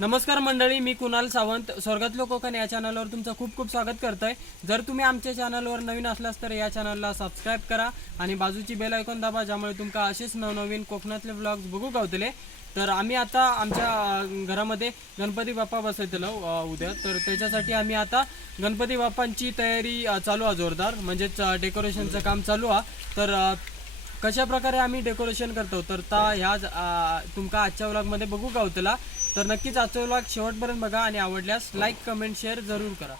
नमस्कार मंडळी मी कुणाल सावंत. स्वर्गातलो कोकण या चॅनलवर तुमचं खूप खूप स्वागत करतोय. जर तुम्ही आमच्या चॅनलवर नवीन असलास तर या चॅनलला सबस्क्राईब करा आणि बाजूची बेल ऐकून दाबा ज्यामुळे तुमका असेच नवनवीन कोकणातले ब्लॉग्स बघू गावतले. तर आम्ही आता आमच्या घरामध्ये गणपती बाप्पा बसवतलो उद्या. तर त्याच्यासाठी आम्ही आता गणपती बाप्पांची तयारी चालू आहे जोरदार. म्हणजेच डेकोरेशनचं काम चालू आहे. तर कशा प्रकारे आम्ही डेकोरेशन करतो? तर ता ह्या तुमका आजच्या व्लॉगमध्ये बघू गावतला. तर नक्कीच आजचा व्लॉग शेवटपर्यंत बघा आणि आवडल्यास लाईक कमेंट शेअर जरूर करा.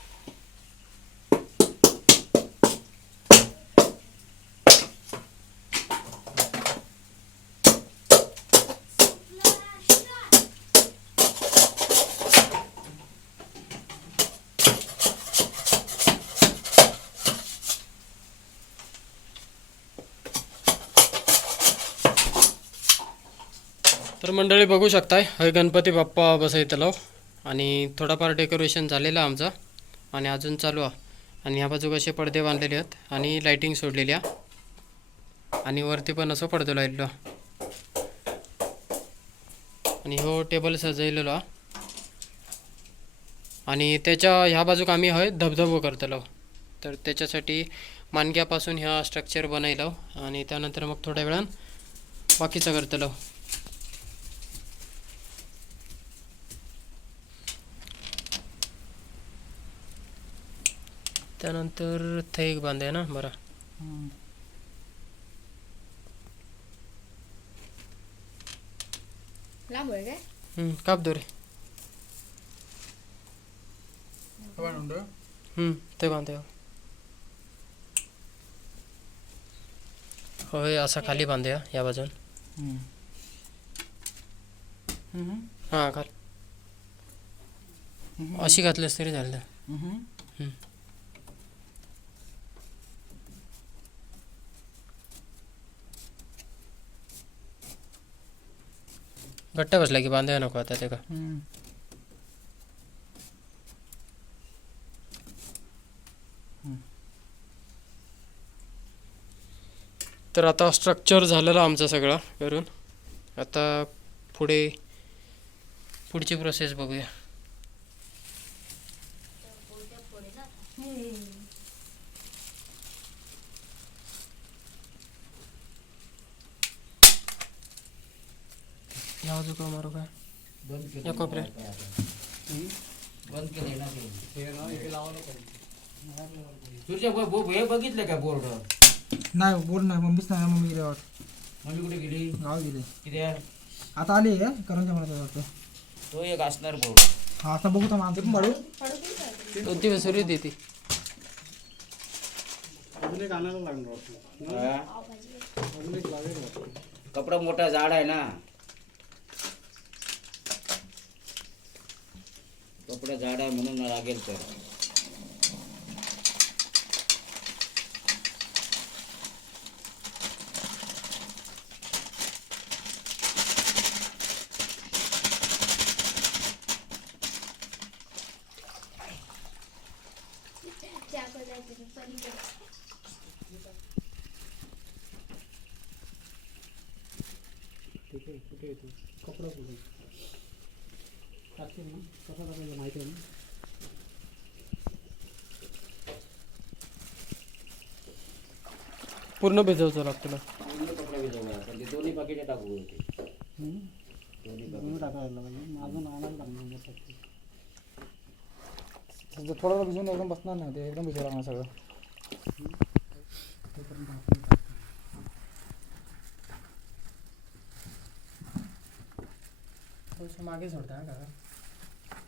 तर मंडळी बघू शकताय. हे गणपती बाप्पा बसवतलो आणि थोडाफार डेकोरेशन झालेलं आमचं. आणि अजून चालू आहे. आणि ह्या बाजू कसे पडदे बांधलेले आहेत. आणि लाईटिंग सोडलेली आहे. आणि वरती पण असं पडदो लायलो आणि हो टेबल सजवलेलो आहे. आणि त्याच्या ह्या बाजूक आम्ही हय धबधबो करतलो तर त्याच्यासाठी मानग्यापासून ह्या स्ट्रक्चर बनयलो आणि त्यानंतर मग थोड्या वेळान बाकीचं करतलो त्यानंतर थै एक बांधे ना बरं. लांब आहे काय? हम्म, काप दो रे हम्म, ते बांधे हो. होय असा खाली बांधे हा, या बाजून. हां घाल. अशी घातलीस तरी झालं घट्ट बसला की बांधायला नको आता ते का? तर आता स्ट्रक्चर झालेलं आमचं सगळं करून आता पुढे पुढची प्रोसेस बघूया. या बाजू का मारू काय या कोपऱ्यात बंद केले ना तुझ्या हे बघितलं का बोर्ड नाही बोल नाही मम्मीच नाही मम्मी गेली वाटत मम्मी कुठे गेली गाव गेले किती आता आली आहे करंजा मला वाटतं तो। एक असणार बोर्ड। हा आता बघू तर आमचं पण पाडू दोन तीन सुरू देते कपडा मोठा झाड आहे ना। कपडा जाड आहे म्हणून लागेल तर. कुठे कपडा कुठे पूर्ण भिजवचं लागतं तुला. पूर्ण कपडा भिजवला पण ते दोन्ही पाकिटे टाकू होते दोन्ही थोडं भिजून एकदम बसणार नाही ते एकदम भिजवलं लागणार सगळं. थोडंसं मागे सोडता का?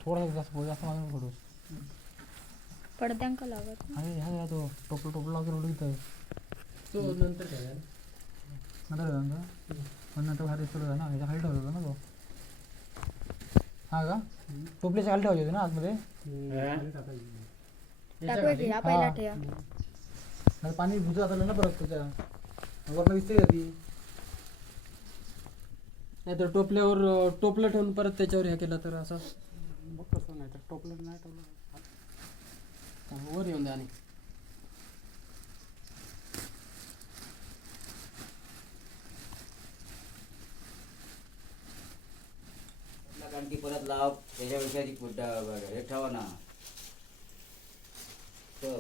थोडं जास्त बोल जास्त माझं फोटो पडद्यांक लागत अरे ह्या तो टोपलं टोपलं वगैरे उडू इथं. तो नंतर काय नंतर जाऊ पण नंतर खाली ठेवलं ना ह्याच्या खाली ठेवलं होतं ना तो. हा का? टोपलीच्या खाली ठेवायची होती ना आतमध्ये? टाकूया की हा पहिला हा. ठेवा. नाही पाणी भुजत जातं ना परत त्याच्या. वरनं दिसते का ती नाही तर टोपल्यावर अं, टोपलं ठेवून परत त्याच्यावर हे केलं तर असं? नाही टोपलं नाही ठेवलं वर येऊन द्या आणि. आणखी परत लाव त्याच्यापेक्षा ती कुठं हे ठेवा ना. तर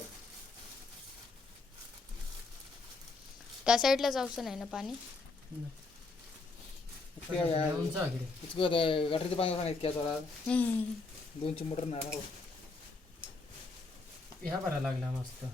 त्या साईडला जाऊचं नाही ना पाणी? गटरीचं पाणी होतं इतक्या जोरात दोनशे मोटर नाला ह्या भरायला लागला मस्त.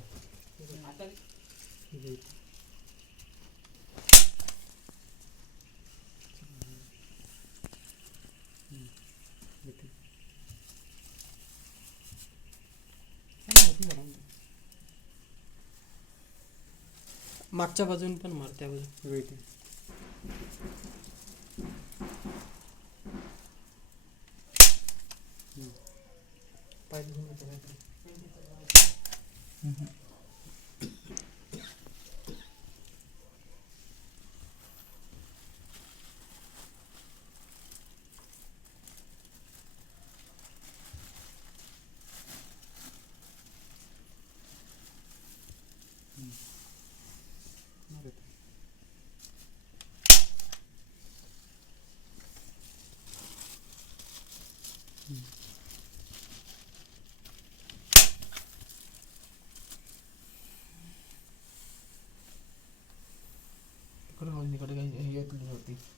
मागच्या बाजून पण मार त्या बाजून Mm-hmm. होती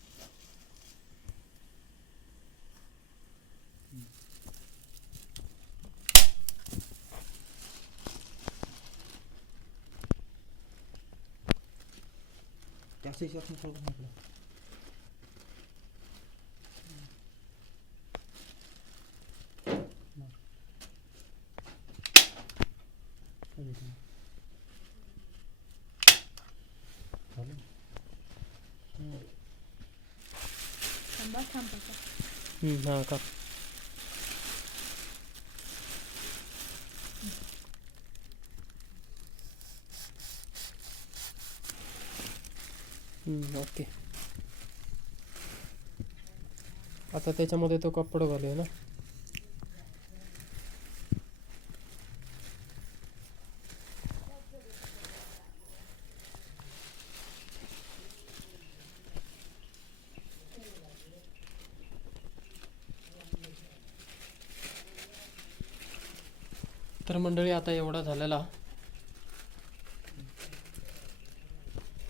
जास्त हिशोब सोडून म्हटलं थांबा थांबा हा का? ओके आता त्याच्यामध्ये तो कपडा घालूया ना. तर मंडळी आता एवढा झालेला.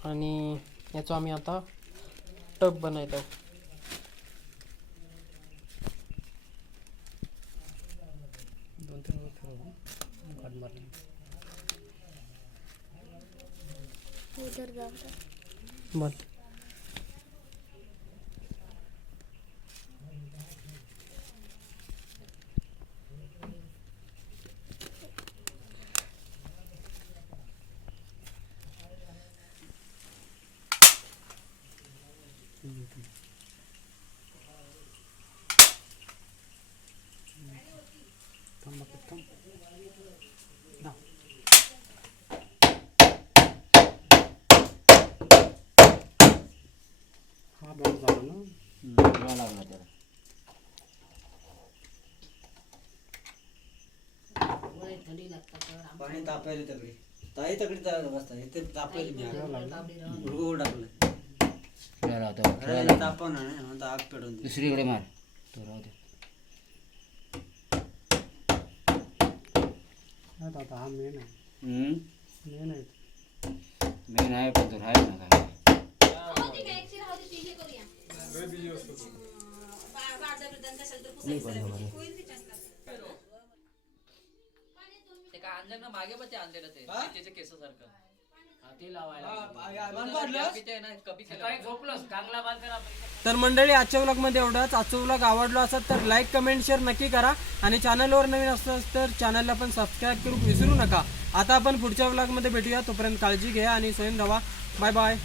आणि याचा आम्ही आता टब बनायचो दोन तीन उधर जाऊ बर ठेवा लागला त्याला पाणी तापायला तगडी. ताई तगडी चालत बसता इथे तापायला मी गुडगुड टाकलं अरे म्हणतो आग पेटवून दे. दुसरीकडे मार. तो राहू दे. हा मेन आहे. हम्म? मेन आहे. मी नाही पण तो राहील ना काय? तर मंडळी आजच्या व्लॉगमध्ये एवढंच. आजचा व्लॉग आवडला असेल तर लाईक कमेंट शेअर नक्की करा. आणि चॅनलवर नवीन असलं तर चॅनलला पण सबस्क्राईब करू विसरू नका. आता आपण पुढच्या व्लॉगमध्ये भेटूया. तोपर्यंत काळजी घ्या आणि स्वयं रवा. Bye bye